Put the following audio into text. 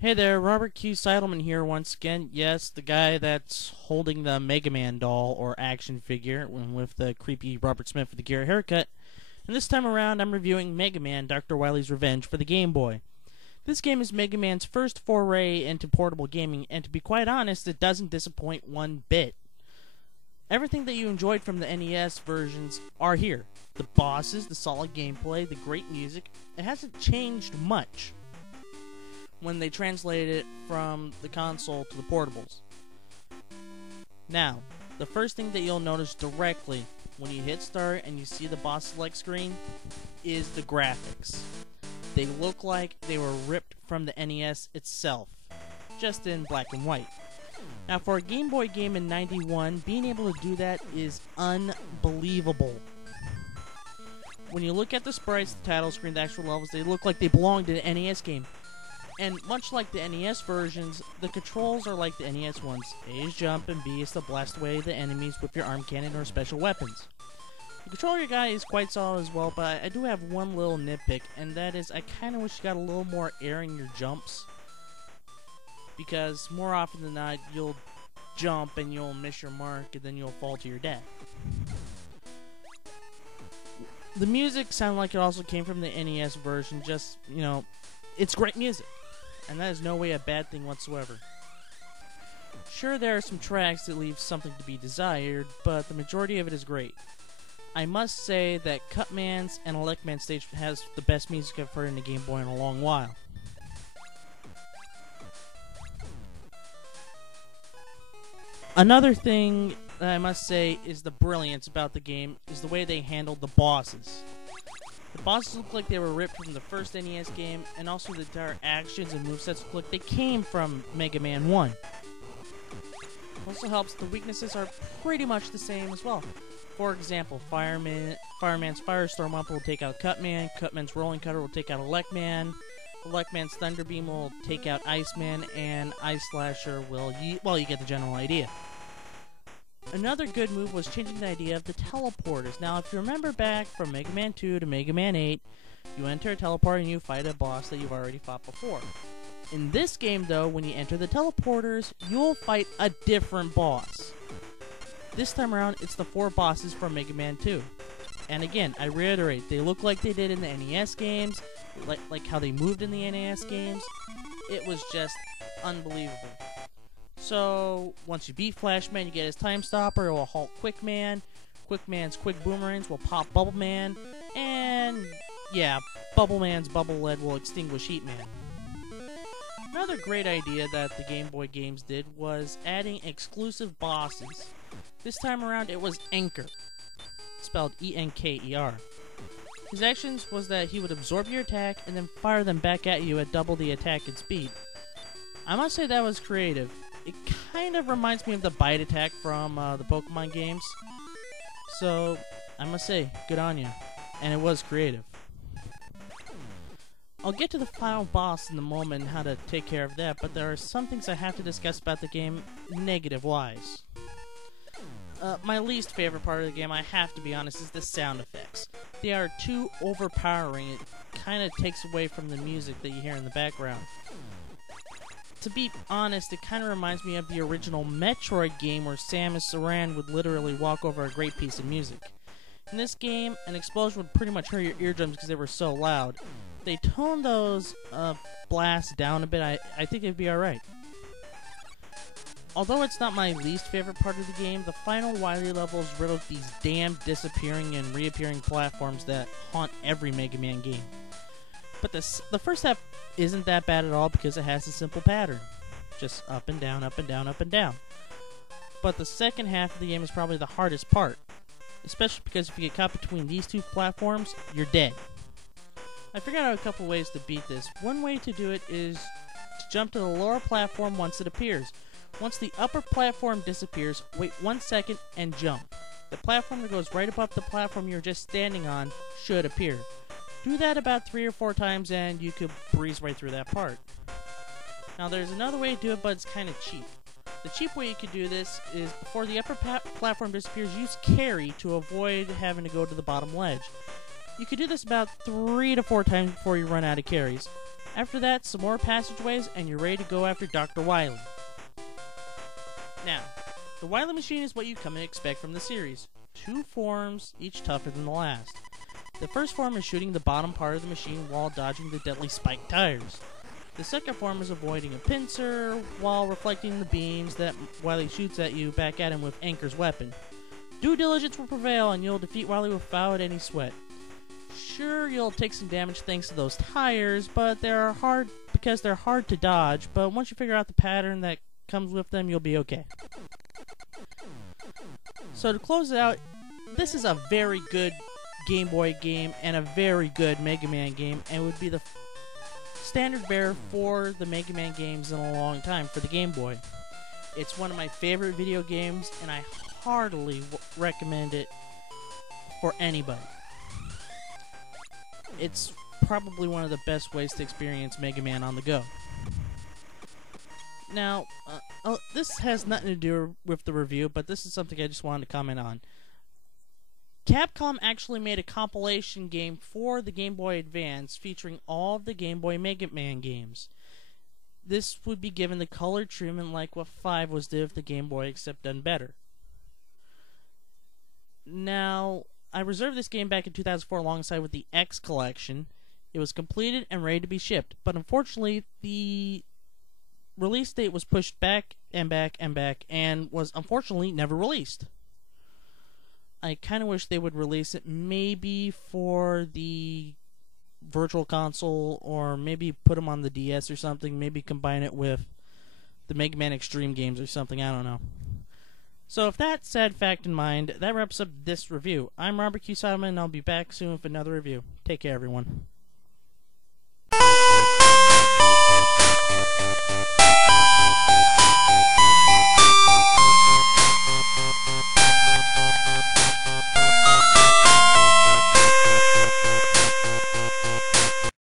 Hey there, Robert Q. Seidelman here once again. Yes, the guy that's holding the Mega Man doll or action figure with the creepy Robert Smith with the Garrett haircut. And this time around, I'm reviewing Mega Man Dr. Wily's Revenge for the Game Boy. This game is Mega Man's first foray into portable gaming, and to be quite honest, it doesn't disappoint one bit. Everything that you enjoyed from the NES versions are here. The bosses, the solid gameplay, the great music. It hasn't changed much when they translated it from the console to the portables. Now, the first thing that you'll notice directly when you hit start and you see the boss select screen is the graphics. They look like they were ripped from the NES itself, just in black and white. Now, for a Game Boy game in '91, being able to do that is unbelievable. When you look at the sprites, the title screen, the actual levels, they look like they belonged in an NES game. And much like the NES versions, the controls are like the NES ones. A is jump and B is to blast away the enemies with your arm cannon or special weapons. The controller guy is quite solid as well, but I do have one little nitpick, and that is I kind of wish you got a little more air in your jumps. Because more often than not, you'll jump and you'll miss your mark and then you'll fall to your death. The music sounded like it also came from the NES version, just, it's great music. And that is no way a bad thing whatsoever. Sure, there are some tracks that leave something to be desired, but the majority of it is great. I must say that Cutman's and Electman's stage has the best music I've heard in a Game Boy in a long while. Another thing that I must say is the brilliance about the game is the way they handled the bosses. The bosses look like they were ripped from the first NES game, and also the entire actions and movesets look like they came from Mega Man 1. Also helps, the weaknesses are pretty much the same as well. For example, Fireman's Firestorm Up will take out Cutman, Cutman's Rolling Cutter will take out Electman, Electman's Thunder Beam will take out Iceman, and Ice Slasher will you get the general idea. Another good move was changing the idea of the teleporters. Now, if you remember back from Mega Man 2 to Mega Man 8, you enter a teleport and you fight a boss that you've already fought before. In this game, though, when you enter the teleporters, you'll fight a different boss. This time around, it's the 4 bosses from Mega Man 2. And again, I reiterate, they look like they did in the NES games, like how they moved in the NES games. It was just unbelievable. So, once you beat Flashman, you get his Time Stopper, it will halt Quickman. Quickman's Quick Boomerangs will pop Bubbleman. And, yeah, Bubbleman's Bubble Lead will extinguish Heatman. Another great idea that the Game Boy games did was adding exclusive bosses. This time around, it was Enker, spelled E-N-K-E-R. His actions was that he would absorb your attack and then fire them back at you at double the attack and speed. I must say that was creative. It kind of reminds me of the bite attack from the Pokemon games. So, I must say, good on you. And it was creative. I'll get to the final boss in a moment and how to take care of that, but there are some things I have to discuss about the game negative-wise. My least favorite part of the game, I have to be honest, is the sound effects. They are too overpowering. It kind of takes away from the music that you hear in the background. To be honest, it kind of reminds me of the original Metroid game where Samus Aran would literally walk over a great piece of music. In this game, an explosion would pretty much hurt your eardrums because they were so loud. If they toned those blasts down a bit, I think it'd be alright. Although it's not my least favorite part of the game, the final Wily level is riddled with these damn disappearing and reappearing platforms that haunt every Mega Man game. But the first half isn't that bad at all because it has a simple pattern. Just up and down, up and down, up and down. But the second half of the game is probably the hardest part. Especially because if you get caught between these two platforms, you're dead. I figured out a couple ways to beat this. One way to do it is to jump to the lower platform once it appears. Once the upper platform disappears, wait 1 second and jump. The platform that goes right above the platform you're just standing on should appear. Do that about 3 or 4 times and you could breeze right through that part. Now there's another way to do it, but it's kind of cheap. The cheap way you could do this is before the upper platform disappears, use carry to avoid having to go to the bottom ledge. You could do this about 3 to 4 times before you run out of carries. After that, some more passageways, and you're ready to go after Dr. Wily. Now, the Wily machine is what you come to expect from the series. 2 forms, each tougher than the last. The first form is shooting the bottom part of the machine while dodging the deadly spiked tires. The second form is avoiding a pincer while reflecting the beams that Wily shoots at you back at him with Anchor's weapon. Due diligence will prevail and you'll defeat Wily without any sweat. Sure, you'll take some damage thanks to those tires, but they're hard because they're hard to dodge, but once you figure out the pattern that comes with them, you'll be okay. So to close it out, this is a very good Game Boy game and a very good Mega Man game, and would be the standard bearer for the Mega Man games in a long time for the Game Boy. It's one of my favorite video games, and I heartily recommend it for anybody. It's probably one of the best ways to experience Mega Man on the go. Now, this has nothing to do with the review, but this is something I just wanted to comment on. Capcom actually made a compilation game for the Game Boy Advance featuring all of the Game Boy Mega Man games. This would be given the color treatment like what 5 was did with the Game Boy, except done better. Now, I reserved this game back in 2004 alongside with the X Collection. It was completed and ready to be shipped, but unfortunately the release date was pushed back and back and back and was unfortunately never released. I kind of wish they would release it maybe for the Virtual Console, or maybe put them on the DS or something, maybe combine it with the Mega Man Extreme games or something, I don't know. So with that sad fact in mind, that wraps up this review. I'm Robert Q. Soderman, and I'll be back soon with another review. Take care, everyone.